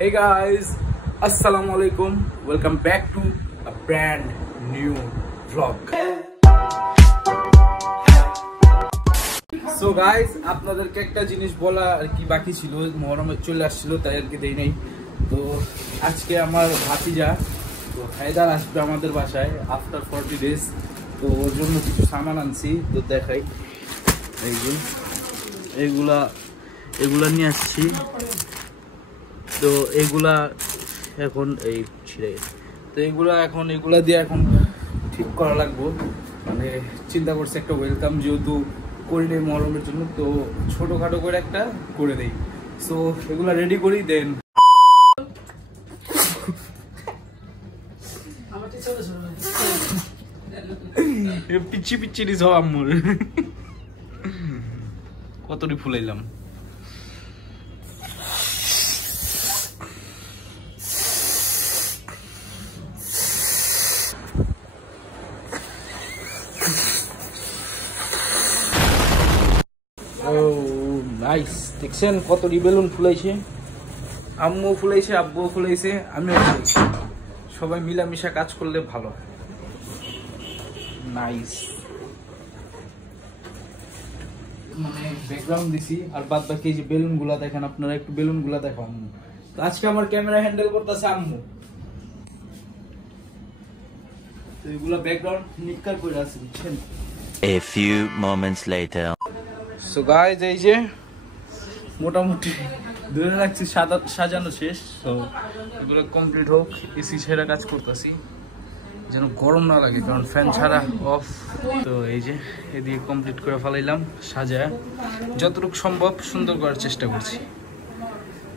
Hey guys, Assalamualaikum. Welcome back to a brand new vlog. So guys, আপনাদেরকে একটা জিনিস বলা আর কি বাকি ছিল, মহরমে চলে আসছিল তাই আর কি দেই নাই। তো আজকে আমার ভাতিজা তো হায়দার আসবে আমাদের বাসায় আফটার 40 days। তো ওর জন্য কিছু সামান আনছি, তো দেখাই। এই যে এগুলা নিয়ে আসছি। তো এগুলা এখন এই ছিঁড়ে গেছে, তো এগুলা দিয়ে এখন ঠিক করা লাগবো। মানে চিন্তা করছে একটা ওয়েলকাম যেহেতু করি নেই মহরমের জন্য, তো ছোটোখাটো করে একটা করে দেই। সো এগুলা রেডি করি দেন। পিচ্ছি পিচ্ছি দিস আম্মুর কতটি ফুলাইলাম। নাইস, দেখছেন কতটি বেলুন ফুলাইছে, আম্মু ফুলাইছে, আব্বু ফুলাইছে, আমিও ফুলাইছি। সবাই মিলামিশা কাজ করলে ভালো হয়। নাইস, মানে ব্যাকগ্রাউন্ড দিছি আর বাদ বাকি যে বেলুন গুলা দেখেন আপনারা, একটু বেলুন গুলা দেখো আম্মু। তো আজকে আমার ক্যামেরা হ্যান্ডেল করতেছে আম্মু। তো এগুলা ব্যাকগ্রাউন্ড নিটকার করে আছে, বুঝছেন। A few moments later. So guys, এই যে মোটামুটি ধরে রাখছি সাজানো শেষ। তো এগুলো কমপ্লিট হোক, এসি ছেড়ে কাজ করতেছি যেন গরম না লাগে, কারণ ফ্যান ছাড়া অফ। তো এই যে এদিকে কমপ্লিট করে ফেলাইলাম, সাজায় যতটুকু সম্ভব সুন্দর করার চেষ্টা করছি।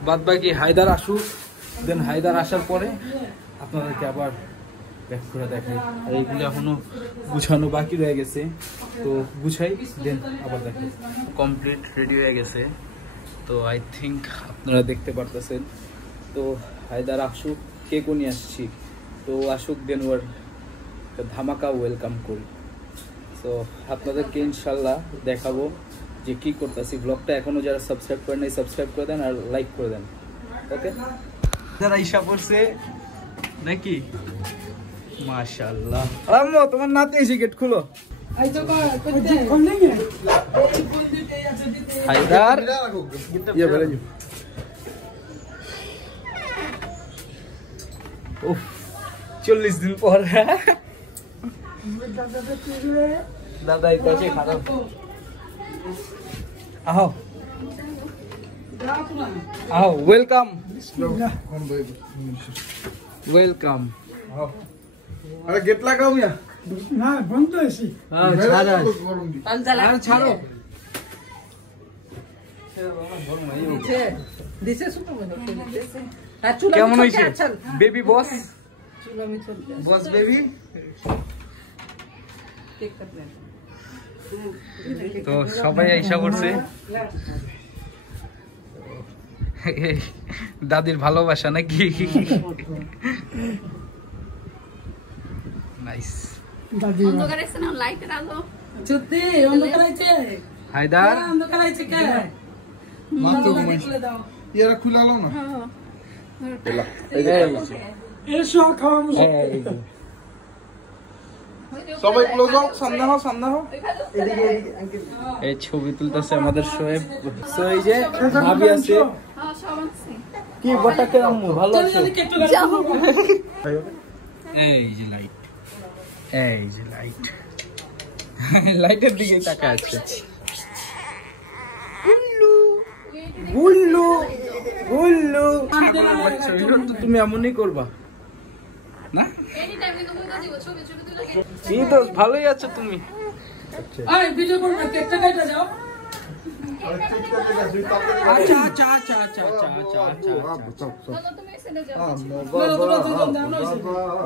বাদ বাকি হায়দার আসুক, দেন হায়দার আসার পরে আপনাদেরকে আবার ব্যাক করে দেখাই। আর এইগুলো এখনো গুছানো বাকি রয়ে গেছে, তো গুছাই দেন আবার দেখাই। কমপ্লিট রেডি হয়ে গেছে, তো আই থিঙ্ক আপনারা দেখতে পারতেছেন। তো হায়দার আসুক, কেকও নিয়ে আসছি, তো আসুক দেন ওর ধামাকা ওয়েলকাম করি। তো আপনাদেরকে ইনশাল্লাহ দেখাবো যে কি করতেছি। ব্লগটা এখনো যারা সাবস্ক্রাইব করেন নাই সাবস্ক্রাইব করে দেন আর লাইক করে দেন, ওকে। যারা ইশা পড়ছে নাকি, মাশাআল্লাহ। আম্মু তোমার নাতি এসে গেট খুলো। হায়দার 40 দিন পর দাদা এই কাছে খারাপ। আহ আহ ওয়েলকাম ওয়েলকাম। আরে গেট লাগাও মিয়া। না বন্ধ হয়েছে। ছাড়ো কেমন হয়েছে বেবি বস, বস বেবি। তো সবাই আইসা করছে, দাদির ভালোবাসা নাকি। নাইস। হায়দার ইয়ারা খুলে আলো না। সবাই ক্লোজ হও, সামনে হও, সামনে হও। এই ছবি তুলতেছে আমাদের শোয়েব। সো এই যে ভাবি আছে, কি বটাকে আম্মু ভালো আছে। এই যে লাইট, এই যে লাইট, লাইটের দিকে তাকা আছে। গুল্লু গুল্লু তো তুমি এমনই করবা না? এই তো ভালোই আছো তুমি। আচ্ছা আচ্ছা আচ্ছা আচ্ছা আচ্ছা আচ্ছা আচ্ছা,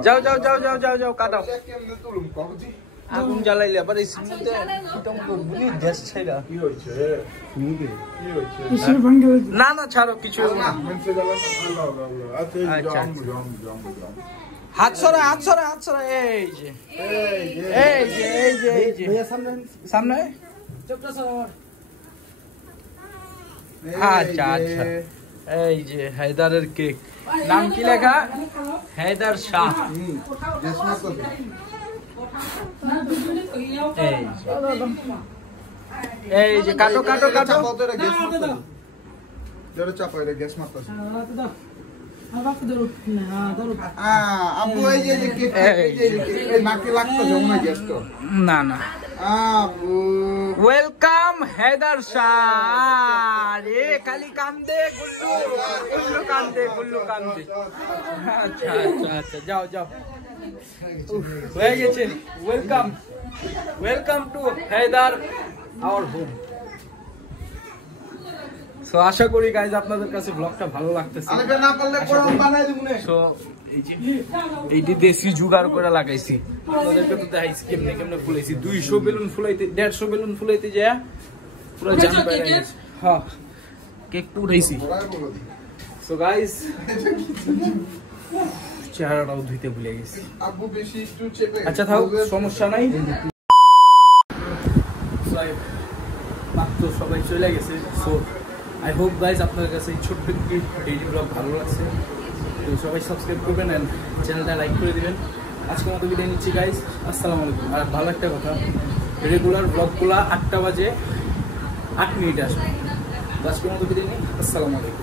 যাও যাও যাও যাও যাও যাও কাটাও। আগুন জ্বালাইলে আবার এই সিমুতে গ্যাস ছাইরা কি হইছে? না না ছাড়ো, কিছু না। হাত সরা, হাত সরা, হাত সরা। এই যে এই যে এই যে এই যে সামনে। আচ্ছা আচ্ছা এই যে হায়দারের কেক, নাম কি লেখা? হায়দার শাহ। গ্যাস মারতেছে। এই যে কাটো কাটো কাটো। চাপাও তো, এটা গ্যাস মারতেছে। জোরে চাপাও, এটা গ্যাস মারতেছে। আপু এই যে কেক, এই নাকে লাগতেছে মনে হয় গ্যাস তো। না না, আপু ওয়েলকাম হায়দার শাহ। রে খালি কান্দে গুল্লু, গুল্লু কান্দে, গুল্লু কান্দে। আচ্ছা আচ্ছা আচ্ছা, যাও যাও, হয়ে গেছে। ওয়েলকাম, ওয়েলকাম টু হায়দার আওয়ার হোম। সো আশা করি গাইজ আপনাদের কাছে ব্লগটা ভালো লাগতেছে। আরে না পারলে গরম বানাই দিব না। সো এইটি দেশি জুগাড় করে লাগাইছি, আপনাদেরকে তো দেখাইছি কেমনে কেমনে ফুলাইছি। 200 বেলুন ফুলাইতে, 150 বেলুন ফুলাইতে যায় পুরো জান বাইরে গেছে। হ্যাঁ, কেক তো উঠাইছি। সো গাইজ চেহারাটাও ধুইতে ভুলে গেছি। আপু বেশি একটু চেপে। আচ্ছা থাক, সমস্যা নাই। মাত্র সবাই চলে গেছে। সো আই হোপ গাইজ আপনাদের কাছে এই ছোট্ট একটি ডেইলি ব্লগ ভালো লাগছে। তো সবাই সাবস্ক্রাইব করবেন অ্যান্ড চ্যানেলটা লাইক করে দিবেন। আজকের মতো বিদায় নিচ্ছি গাইজ, আসসালামু আলাইকুম। আর ভালো একটা কথা, রেগুলার ব্লগগুলো 8টা বাজে 8 মিনিটে আসবে। তো আজকের মতো বিদায় নিই, আসসালামু আলাইকুম।